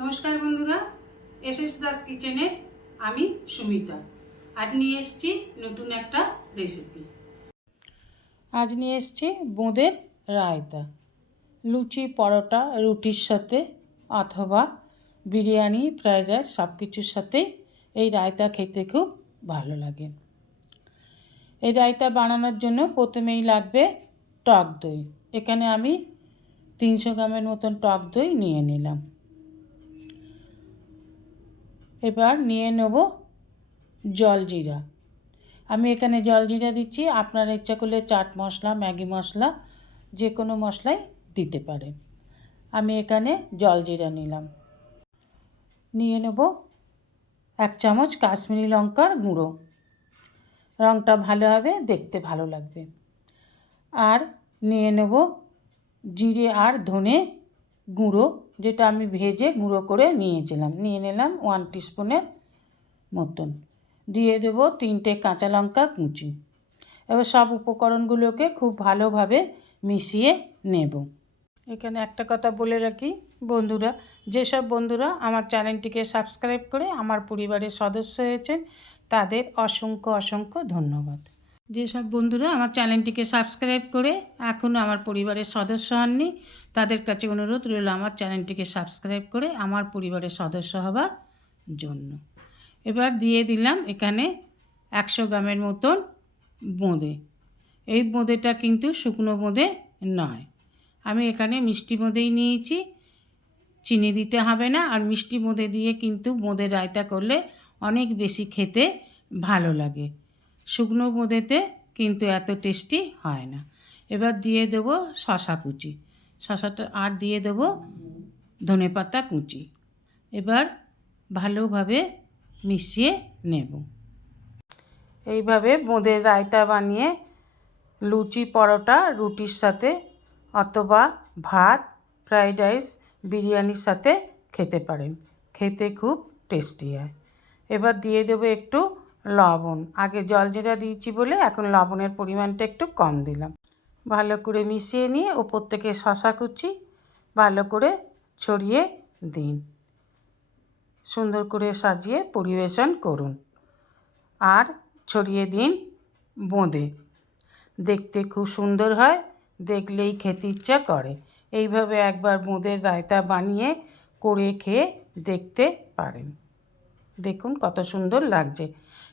নমস্কার বন্ধুরা S S Das কিচেনে আমি সুমিতা। আজ নিয়ে এসেছি নতুন একটা রেসিপি আজ নিয়ে এসছি বোঁদের রায়তা। লুচি, পরোটা, রুটির সাথে অথবা বিরিয়ানি, ফ্রাইড রাইস সব কিছুর সাথেই এই রায়তা খেতে খুব ভালো লাগে। এই রায়তা বানানোর জন্য প্রথমেই লাগবে টক দই। এখানে আমি তিনশো গ্রামের মতন টক দই নিয়ে নিলাম। এবার নিয়ে নেব জলজিরা আমি এখানে জলজিরা দিচ্ছি। আপনার ইচ্ছা করলে চাট মশলা, ম্যাগি মশলা, যে কোনো মশলাই দিতে পারেন। আমি এখানে জলজিরা নিলাম। নিয়ে নেব এক চামচ কাশ্মীরি লঙ্কার গুঁড়ো। রঙটা ভালো হবে, দেখতে ভালো লাগবে। আর নিয়ে নেব জিরে আর ধনে গুঁড়ো, যেটা আমি ভেজে গুঁড়ো করে নিয়েছিলাম। নিয়ে নিলাম ওয়ান টিস্পুনের মতন। দিয়ে দেবো তিনটে কাঁচা লঙ্কা কুচি। এবার সব উপকরণগুলোকে খুব ভালোভাবে মিশিয়ে নেব। এখানে একটা কথা বলে রাখি, বন্ধুরা, যেসব বন্ধুরা আমার চ্যানেলটিকে সাবস্ক্রাইব করে আমার পরিবারের সদস্য হয়েছেন, তাদের অসংখ্য অসংখ্য ধন্যবাদ। যেসব বন্ধুরা আমার চ্যানেলটিকে সাবস্ক্রাইব করে এখনও আমার পরিবারের সদস্য হননি, তাদের কাছে অনুরোধ রইল আমার চ্যানেলটিকে সাবস্ক্রাইব করে আমার পরিবারের সদস্য হবার জন্য। এবার দিয়ে দিলাম এখানে একশো গ্রামের মতন বোঁদে। এই বোঁদেটা কিন্তু শুকনো বোঁদে নয়। আমি এখানে মিষ্টি বোঁদেই নিয়েছি। চিনি দিতে হবে না আর মিষ্টি বোঁদে দিয়ে কিন্তু বোঁদে রায়তা করলে অনেক বেশি খেতে ভালো লাগে। শুকনো বোঁদেতে কিন্তু এত টেস্টি হয় না। এবার দিয়ে দেবো শশা কুচি। শশাটা আর দিয়ে দেবো ধনে পাতা কুচি। এবার ভালোভাবে মিশিয়ে নেব। এইভাবে বোঁদের রায়তা বানিয়ে লুচি পরোটা, রুটির সাথে অথবা ভাত, ফ্রাইড রাইস, বিরিয়ানির সাথে খেতে পারেন। খেতে খুব টেস্টি হয়। এবার দিয়ে দেবো একটু লবণ। আগে জলজিরা দিয়েছি বলে এখন লবণের পরিমাণটা একটু কম দিলাম। ভালো করে মিশিয়ে নিয়ে ওপর থেকে শশা কুচি ভালো করে ছড়িয়ে দিন। সুন্দর করে সাজিয়ে পরিবেশন করুন। আর ছড়িয়ে দিন বোঁদে। দেখতে খুব সুন্দর হয়, দেখলেই খেতে ইচ্ছা করে। এইভাবে একবার বোঁদের রায়তা বানিয়ে করে খেয়ে দেখতে পারেন। দেখুন কত সুন্দর লাগছে।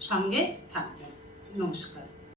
সঙ্গে থাকবেন। নমস্কার।